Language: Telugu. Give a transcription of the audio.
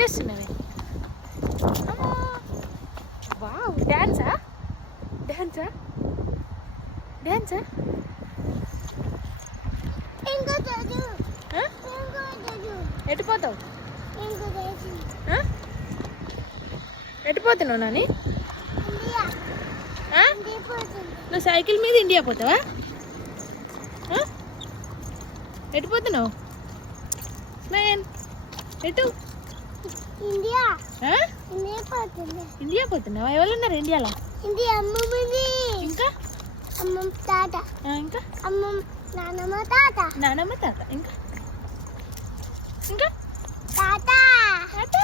చేస్తున్నది? వావ్, డ్యాన్సా డ్యాన్సా డ్యాన్సా? ఎటు పోతావు? ఎటు పోతున్నావు నాని? నువ్వు సైకిల్ మీద ఇండియా పోతావా? ఎటు పోతున్నావు స్మైల్? ఎటు? ఇండియా. ఇండియా పోతున్నావా? ఎవరు ఉన్నారు ఇండియాలో? ఇండియా అమ్మమ్మని, ఇంకా అమ్మమ్మ తాత, ఇంకా అమ్మమ్మ నానమ్మ తాత, నానమ్మ తాత, ఇంకా ఇంకా తాత. తాత.